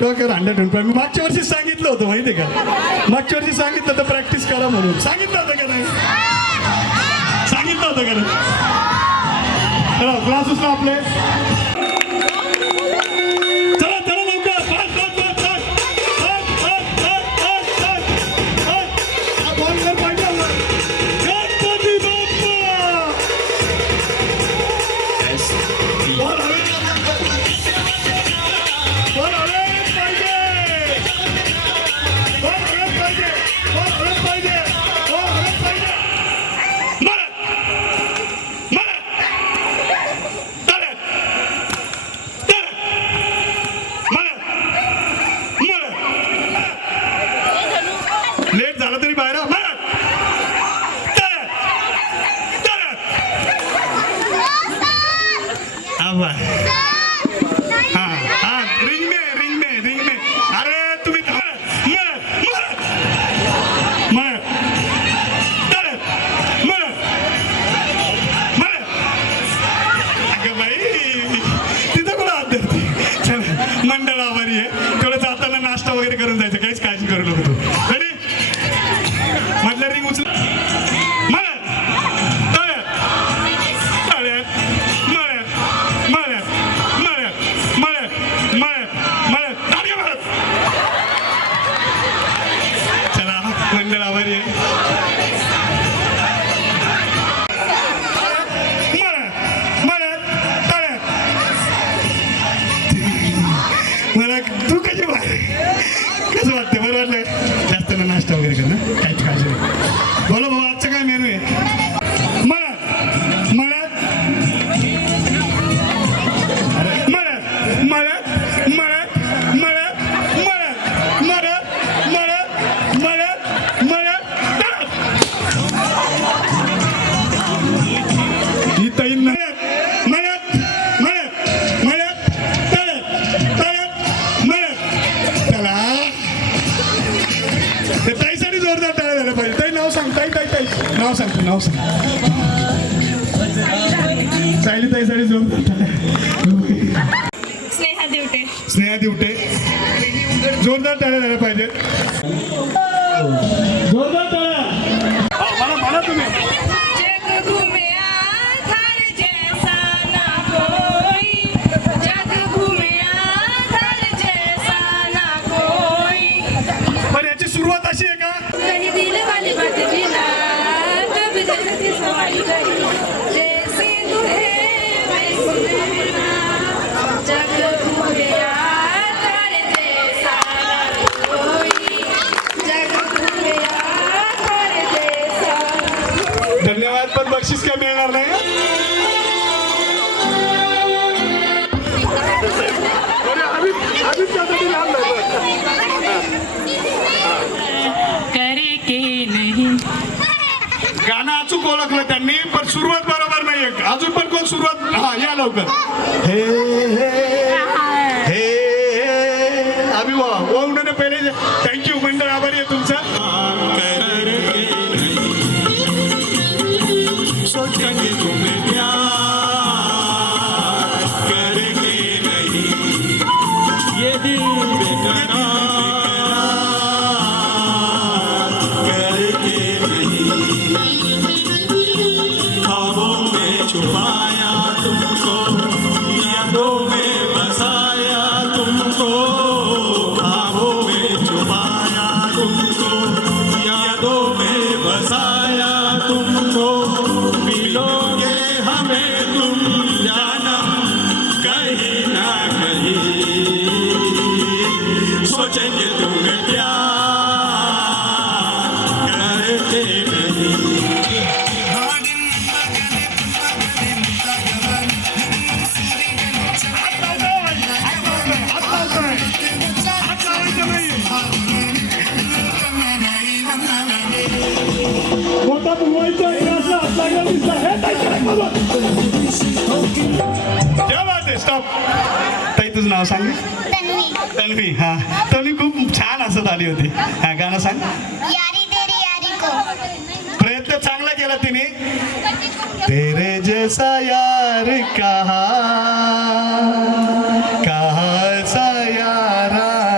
डोक्यावर अंडा ठेवून मी मागच्या वर्षी सांगितलं होतं माहिती का, मागच्या वर्षी सांगितलं होतं प्रॅक्टिस करा म्हणून. सांगितलं होतं का नाही, सांगितलं होतं का नाही. क्लासेस ना आपले चला चला लवकर लेट झालं तरी बाहेर रिंग में अरे तुम्ही मंडळ आभारी आहे. तेवढं जाताना नाश्ता वगैरे करून जायचं, काहीच काळजी करू नको तू. रेडी म्हटलं रिंग उचल चला मंडळ आभारी आहे. तू कशी कसं वाटतं, बरं वाटलं जास्त ना नाश्ता वगैरे कर ना, काहीच काळजी नाही. बोला बाबा आजचं काय मेनू आहे. मळ्यात मळ्यात मळ्यात मळ्यात मळ्यात मळ्यात मळ्यात मळ्यात मळ्यात मळ्यात ही ताई मळ्यात मळ्यात मळ्यात मळ्यात तळ्यात तळ्यात मळ्यात. चला ते ताईसाठी जोरदार टाळ्या झाल्या पाहिजे. ताई नाव सांग, ताई ताई ताई नाव सांग, नाव सांग. सायली ताईसाठी जोरदार टाळ्या. स्नेहा दिवटे. स्नेहा दिवटे जोरदार टाळ्या झाल्या पाहिजे. जोरदार टाळ्या. मला मला तुम्ही जग घुमिया थार जैसा ना कोई, जग घुमिया थार जैसा ना कोई. पण याची सुरुवात अशी आहे का, कहीं दिल वाली बात जीना, कभी दिल की सवारी कही, जैसे तू है वैसे रहना. जग घुमिया थार जैसा ना कोई, जग घुमिया थार जैसा. धन्यवाद. पण बक्षीस काय मिळणार नाही. करे के नहीं. गाणं अचूक ओळखलं त्यांनी, पण सुरुवात बरोबर नाहीये. अजून पण कोण सुरुवात, हा या लवकर. हे हे हे अभि वा उन्होंने पहिले. थँक्यू मंडळ आभारी आहे तुमचा. सोचेंगे तुम्हें प्यार करेंगे नहीं, ये दिल बेकरार करेंगे नहीं. ख्वाबों में छुपाया तुमको, यादों में बसाया तुमको. ख्वाबों में छुपाया तुमको, यादों में बसाया तुमको. मिलोगे हमें तुम जानम कहीं ना कहीं. सोचेंगे तुम्हें प्यार करते नहीं. मोठा मुंबईचा इतिहास हात लागला दिसला. हे ताई करा बाबा. क्या बात आहे. स्टॉप. ताई तुझं नाव सांग. तन्वी. हा तन्वी खूप छान हसत आली होती. हा गाणं सांग. यारी तेरी यारी को. प्रयत्न चांगला केला तिने. तेरे जैसा यार कहा सा यारा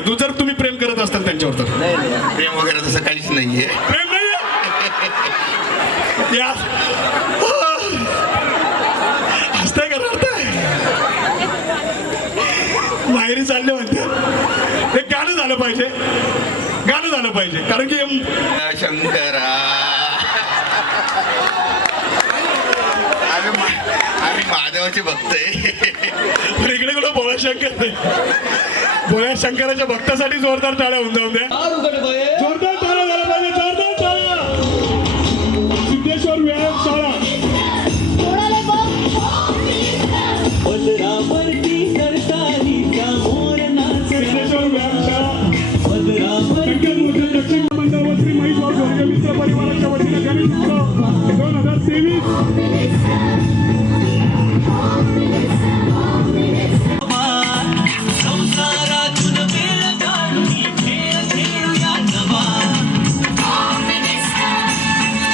सांगा तू जर तुम्ही प्रेम करत असताल त्यांच्यावर तर प्रेम वगैरे तसं काहीच नाहीये. प्रेम नाही या हसताय का रडताय माहेरी चालले म्हणते हे गाणं झालं पाहिजे गाणं झालं पाहिजे कारण की शंकरा आम्ही महादेवाचे भक्त आहे. पण इकडे कुठं भोळा शंकर नाही. भोळ्या शंकराच्या भक्तासाठी जोरदार टाळ्या होऊन जाऊन द्या जोरदार टाळ्या झाला पाहिजे जोरदार टाळ्या सिद्धेश्वर व्यायामशाळा सिद्धेश्वर व्यायामशाळा संकेत मोठे दक्षिण मंडळ श्री महेश्वर स्वर्ग मित्र परिवाराच्या वतीने गणेश उत्सव 2023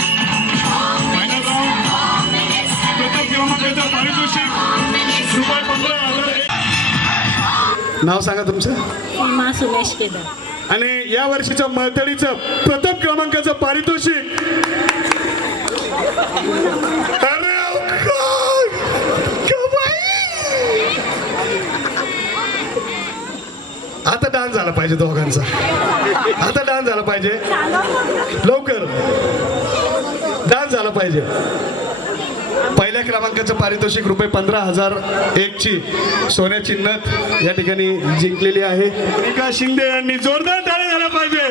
फायनल राऊंड प्रथम क्रमांकाचं पारितोषिक रुपये 15,000. नाव सांगा तुमचं सीमा सुमेश केदार. आणि या वर्षीच्या मळतडीचं प्रथम क्रमांकाचं पारितोषिक अरे God! कमाई! आता डान्स झाला पाहिजे दोघांचा आता डान्स झाला पाहिजे लवकर डान्स झाला पाहिजे. पहिल्या क्रमांकाचं पारितोषिक रुपये 15,001 ची सोन्याची नथ या ठिकाणी जिंकलेली आहे. मोनिका शिंदे यांनी जोरदार टाळ्या झाल्या पाहिजे.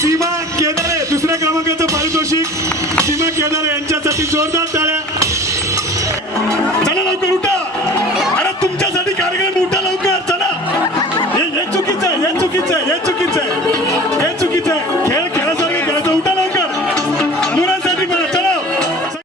सीमा केदारे दुसऱ्या क्रमांकाचं पारितोषिक सीमा केदारे यांच्यासाठी जोरदार टाळ्या. चला लवकर उठा